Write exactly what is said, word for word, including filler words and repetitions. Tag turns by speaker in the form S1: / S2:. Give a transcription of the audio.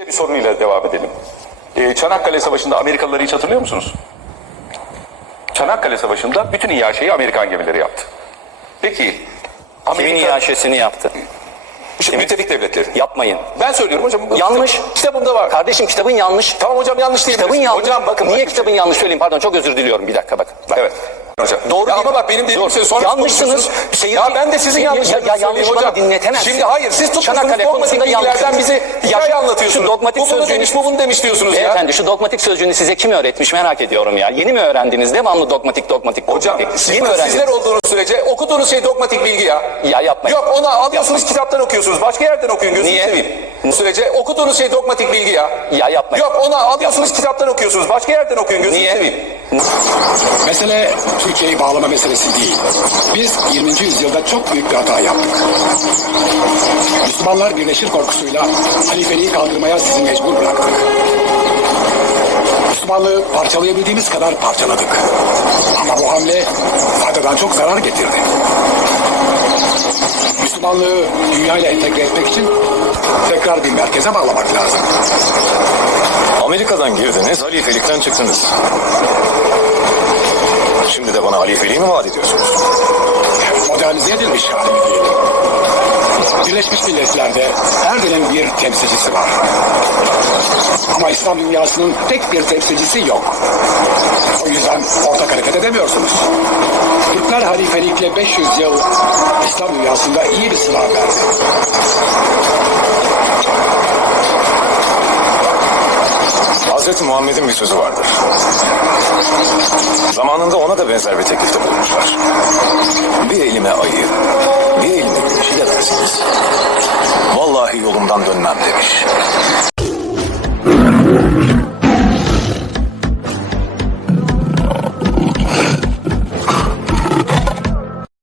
S1: Bir sorunuyla devam edelim. Ee, Çanakkale Savaşı'nda Amerikalıları hiç hatırlıyor musunuz? Çanakkale Savaşı'nda bütün İHŞ'yi Amerikan gemileri yaptı. Peki
S2: Kimin İHŞ'sini yaptı?
S1: İşte müttefik devletleri.
S2: Yapmayın.
S1: Ben söylüyorum hocam.
S2: Yanlış.
S1: Kitap, kitabımda var.
S2: Kardeşim kitabın yanlış.
S1: Tamam hocam, yanlış değil.
S2: Kitabın yanlış.
S1: Hocam bakın.
S2: Niye
S1: bakın.
S2: kitabın yanlış söyleyeyim? Pardon, çok özür diliyorum. Bir dakika bakın. Bak.
S1: Evet. Hocam.
S2: Doğru
S1: ya
S2: değil.
S1: ama bak benim dediğim
S2: Doğru.
S1: şey sonra
S2: Yanlışsınız.
S1: Seyirci... Ya ben de sizin yanlışlarınızı
S2: ya, ya,
S1: söyleyeyim
S2: yanlış
S1: hocam.
S2: dinletemezsin.
S1: Şimdi hayır, siz tutmuşsunuz
S2: Çanakkale
S1: dogmatik
S2: konusunda
S1: bilgilerden
S2: yanlış.
S1: bize hikaye
S2: Ya,
S1: anlatıyorsunuz.
S2: şu dogmatik
S1: bu bunu
S2: sözcüğünü...
S1: demiş, bu bunu demiş diyorsunuz ya.
S2: Beyefendi, şu dogmatik sözcüğünü size kim öğretmiş merak ediyorum ya. Yeni mi öğrendiniz? Devamlı dogmatik dogmatik
S1: Hocam
S2: dogmatik.
S1: siz,
S2: Yeni öğrendiniz.
S1: sizler olduğunuz sürece okuduğunuz şey dogmatik bilgi ya.
S2: Ya yapmayın.
S1: Yok, onu alıyorsunuz kitaptan okuyorsunuz. Başka yerden okuyun, gözünüzü
S2: Niye?
S1: seveyim. Bu sürece okuduğunuz şey dogmatik bilgi ya.
S2: Ya yapmayın.
S1: Yok, onu alıyorsunuz kitaptan okuyorsunuz. Başka yerden okuyun, gözünüzü
S2: Niye?
S1: seveyim.
S3: Mesele Türkiye'yi bağlama meselesi değil. Biz yirminci yüzyılda çok büyük bir hata yaptık. Müslümanlar birleşir korkusuyla halifeliği kaldırmaya sizi mecbur bıraktık. Müslümanlığı parçalayabildiğimiz kadar parçaladık. Ama bu hamle faydadan çok zarar getirdi. Müslümanlığı dünyayla entegre etmek için tekrar bir merkeze bağlamak lazım.
S4: Amerika'dan girdiniz, halifelikten çıktınız. Şimdi de bana halifeliği mi vaat ediyorsunuz?
S3: Modernize edilmiş halini diyelim. Birleşmiş Milletler'de her dönem bir temsilcisi var. Ama İslam dünyasının tek bir temsilcisi yok. O yüzden ortak hareket edemiyorsunuz. Türkler halifelikle beş yüz yıl İslam dünyasında iyi bir sınav verdi.
S4: Hazreti Muhammed'in bir sözü vardır. Zamanında ona da benzer bir teklifte bulunmuşlar. Bir elime ayı, bir elime güneşi de verseniz, vallahi yolumdan dönmem demiş.